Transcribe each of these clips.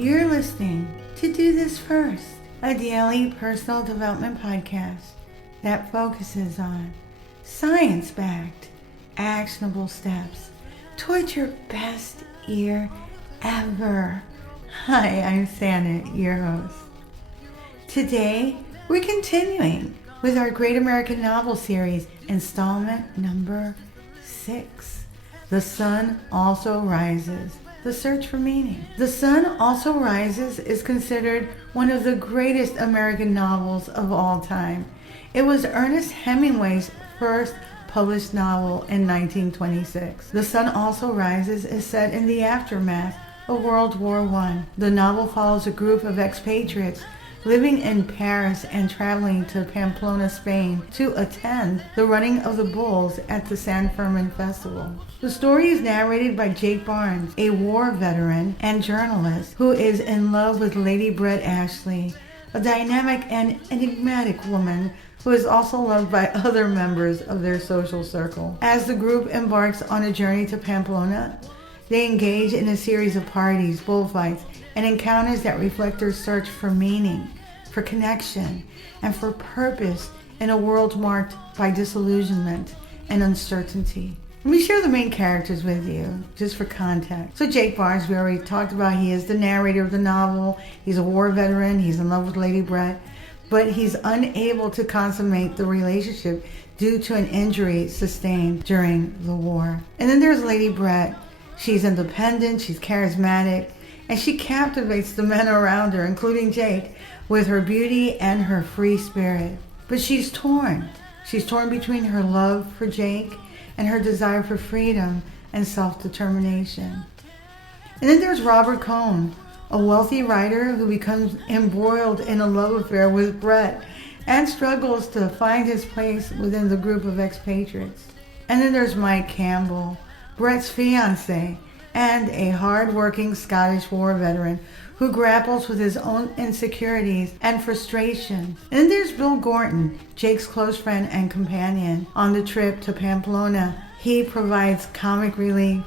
You're listening to Do This First, a daily personal development podcast that focuses on science-backed, actionable steps towards your best year ever. Hi, I'm Santa, your host. Today, we're continuing with our Great American Novel Series, installment number 6, The Sun Also Rises, The Search for Meaning. The Sun Also Rises is considered one of the greatest American novels of all time. It was Ernest Hemingway's first published novel in 1926. The Sun Also Rises is set in the aftermath of World War I. The novel follows a group of expatriates living in Paris and traveling to Pamplona, Spain to attend the running of the bulls at the San Fermin Festival. The story is narrated by Jake Barnes, a war veteran and journalist who is in love with Lady Brett Ashley, a dynamic and enigmatic woman who is also loved by other members of their social circle. As the group embarks on a journey to Pamplona, they engage in a series of parties, bullfights, and encounters that reflect their search for meaning, for connection, and for purpose in a world marked by disillusionment and uncertainty. Let me share the main characters with you, just for context. So Jake Barnes, we already talked about, he is the narrator of the novel. He's a war veteran. He's in love with Lady Brett, but he's unable to consummate the relationship due to an injury sustained during the war. And then there's Lady Brett. She's independent, she's charismatic, and she captivates the men around her, including Jake, with her beauty and her free spirit. But she's torn. She's torn between her love for Jake and her desire for freedom and self-determination. And then there's Robert Cohn, a wealthy writer who becomes embroiled in a love affair with Brett and struggles to find his place within the group of expatriates. And then there's Mike Campbell, Brett's fiancé, and a hard-working Scottish war veteran who grapples with his own insecurities and frustration. And then there's Bill Gorton, Jake's close friend and companion on the trip to Pamplona. He provides comic relief,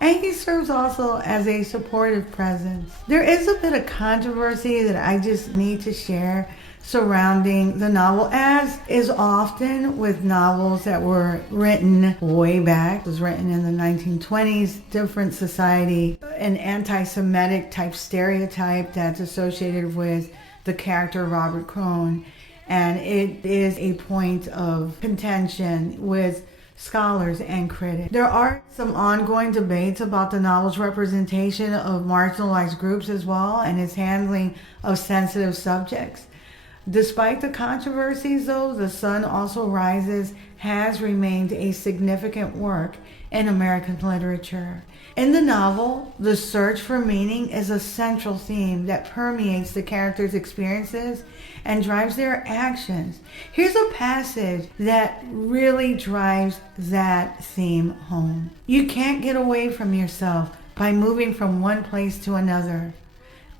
and he serves also as a supportive presence. There is a bit of controversy that I just need to share surrounding the novel, as is often with novels that were written way back. It was written in the 1920s, different society, an anti-Semitic type stereotype that's associated with the character Robert Cohn, and it is a point of contention with scholars and critics. There are some ongoing debates about the novel's representation of marginalized groups as well, and its handling of sensitive subjects. Despite the controversies, though, The Sun Also Rises has remained a significant work in American literature. In the novel, the search for meaning is a central theme that permeates the characters' experiences and drives their actions. Here's a passage that really drives that theme home. You can't get away from yourself by moving from one place to another.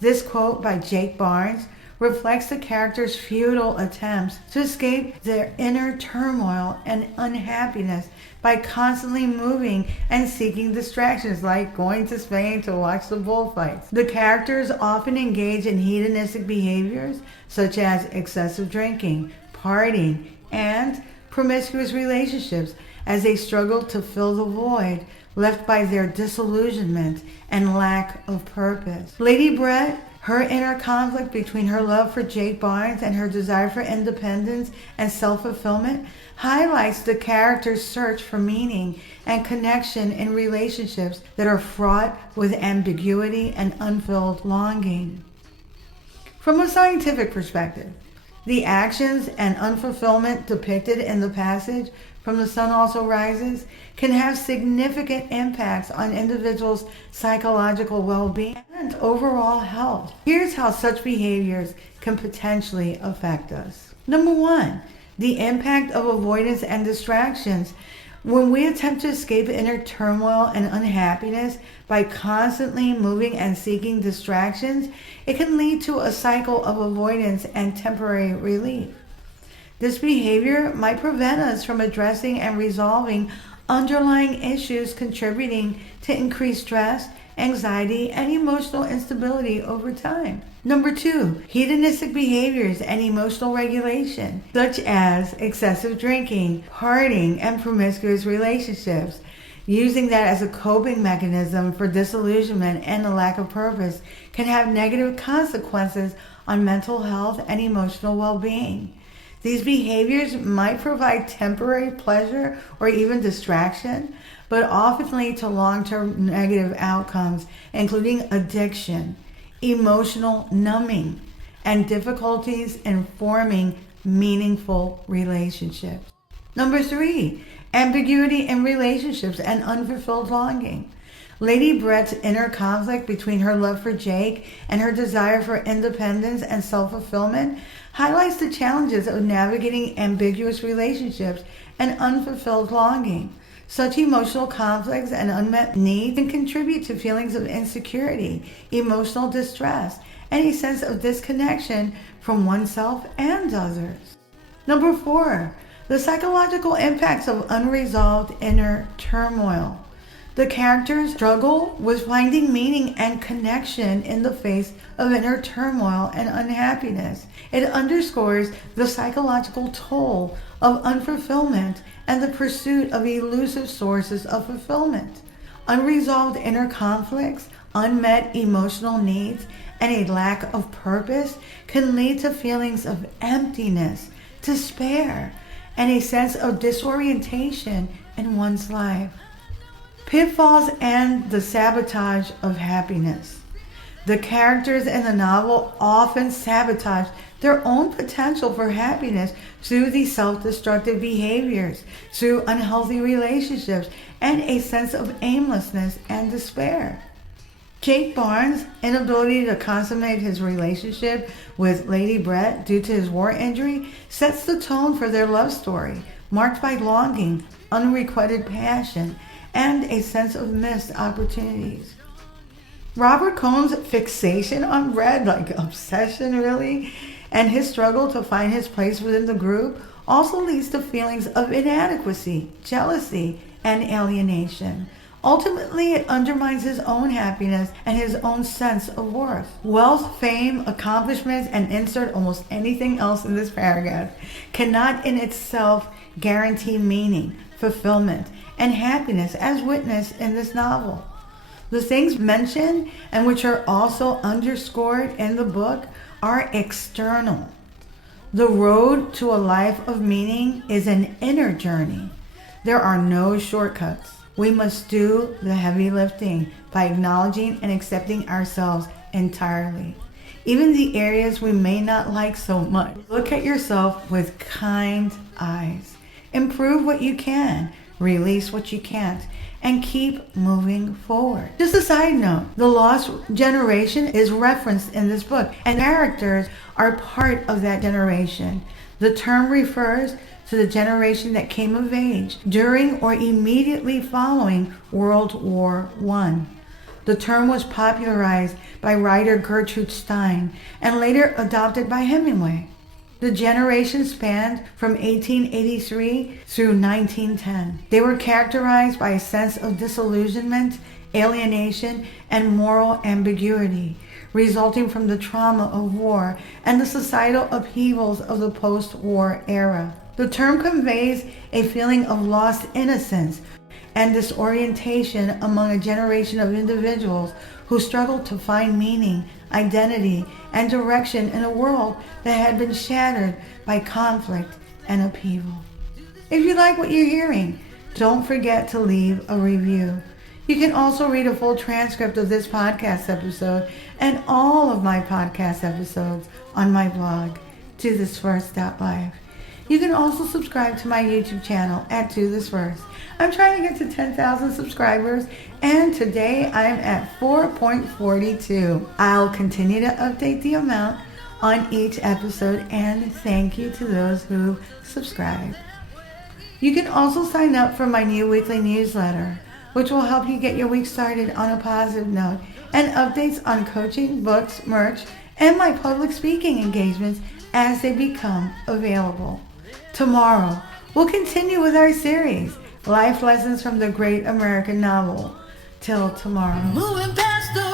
This quote by Jake Barnes reflects the characters' futile attempts to escape their inner turmoil and unhappiness by constantly moving and seeking distractions, like going to Spain to watch the bullfights. The characters often engage in hedonistic behaviors such as excessive drinking, partying, and promiscuous relationships as they struggle to fill the void left by their disillusionment and lack of purpose. Lady Brett, her inner conflict between her love for Jake Barnes and her desire for independence and self-fulfillment highlights the character's search for meaning and connection in relationships that are fraught with ambiguity and unfulfilled longing. From a scientific perspective, the actions and unfulfillment depicted in the passage from The Sun Also Rises can have significant impacts on individuals' psychological well-being and overall health. Here's how such behaviors can potentially affect us. Number 1, the impact of avoidance and distractions. When we attempt to escape inner turmoil and unhappiness by constantly moving and seeking distractions, it can lead to a cycle of avoidance and temporary relief. This behavior might prevent us from addressing and resolving underlying issues contributing to increased stress, anxiety, and emotional instability over time. Number 2, hedonistic behaviors and emotional regulation, such as excessive drinking, partying, and promiscuous relationships. Using that as a coping mechanism for disillusionment and a lack of purpose can have negative consequences on mental health and emotional well-being. These behaviors might provide temporary pleasure or even distraction, but often lead to long-term negative outcomes, including addiction, emotional numbing, and difficulties in forming meaningful relationships. Number 3, ambiguity in relationships and unfulfilled longing. Lady Brett's inner conflict between her love for Jake and her desire for independence and self-fulfillment highlights the challenges of navigating ambiguous relationships and unfulfilled longing. Such emotional conflicts and unmet needs can contribute to feelings of insecurity, emotional distress, and a sense of disconnection from oneself and others. Number 4, the psychological impacts of unresolved inner turmoil. The characters struggle with finding meaning and connection in the face of inner turmoil and unhappiness. It underscores the psychological toll of unfulfillment and the pursuit of elusive sources of fulfillment. Unresolved inner conflicts, unmet emotional needs, and a lack of purpose can lead to feelings of emptiness, despair, and a sense of disorientation in one's life. Pitfalls and the sabotage of happiness. The characters in the novel often sabotage their own potential for happiness through these self-destructive behaviors, through unhealthy relationships, and a sense of aimlessness and despair. Jake Barnes' inability to consummate his relationship with Lady Brett due to his war injury sets the tone for their love story, marked by longing, unrequited passion, and a sense of missed opportunities. Robert Cohn's fixation on Brett, like obsession really, and his struggle to find his place within the group also leads to feelings of inadequacy, jealousy, and alienation. Ultimately, it undermines his own happiness and his own sense of worth. Wealth, fame, accomplishments, and insert almost anything else in this paragraph cannot in itself guarantee meaning, fulfillment, and happiness as witnessed in this novel. The things mentioned and which are also underscored in the book are external. The road to a life of meaning is an inner journey. There are no shortcuts. We must do the heavy lifting by acknowledging and accepting ourselves entirely, even the areas we may not like so much. Look at yourself with kind eyes. Improve what you can, release what you can't, and keep moving forward. Just a side note, the lost generation is referenced in this book, and characters are part of that generation. The term refers to the generation that came of age during or immediately following World War I. The term was popularized by writer Gertrude Stein and later adopted by Hemingway. The generation spanned from 1883 through 1910. They were characterized by a sense of disillusionment, alienation, and moral ambiguity, resulting from the trauma of war and the societal upheavals of the post-war era. The term conveys a feeling of lost innocence and disorientation among a generation of individuals who struggled to find meaning, identity, and direction in a world that had been shattered by conflict and upheaval. If you like what you're hearing, don't forget to leave a review. You can also read a full transcript of this podcast episode and all of my podcast episodes on my blog, DoThisFirst.life. You can also subscribe to my YouTube channel at Do This First. I'm trying to get to 10,000 subscribers, and today I'm at 4.42. I'll continue to update the amount on each episode, and thank you to those who subscribe. You can also sign up for my new weekly newsletter, which will help you get your week started on a positive note, and updates on coaching, books, merch, and my public speaking engagements as they become available. Tomorrow, we'll continue with our series, life lessons from the great American novel. Till tomorrow. Moving past the